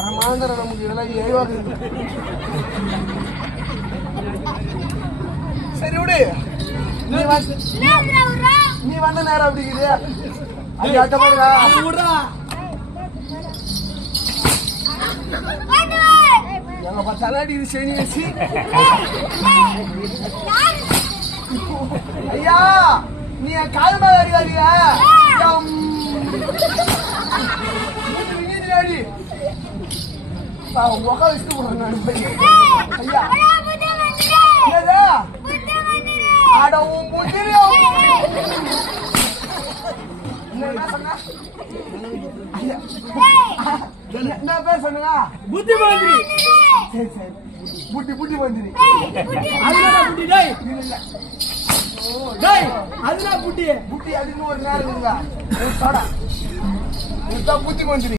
அரமாந்திர நமக்கு இதெல்லாம் ஏவாது. சரி விடு, நீ வந்த நேரம் அப்படி இருக்குது. அது அட்ட பாருங்க எங்க பார்த்தாலும் இது சனி வச்சு. ஐயா நீ என் கால மேல அடிக்காதீங்க. அடி உக்கா வச்சுட்டு போடுறேன் ஐயா. அட உன் புத்திரி என்ன பேர் சொன்னா புத்தி மந்திரி. சரி சரி புட்டி புட்டி மந்திரி. அதுதான் புட்டி. அதுதான் புட்டி புட்டி அதுன்னு ஒரு நேரம் இருக்குங்க. புத்தி மந்திரி.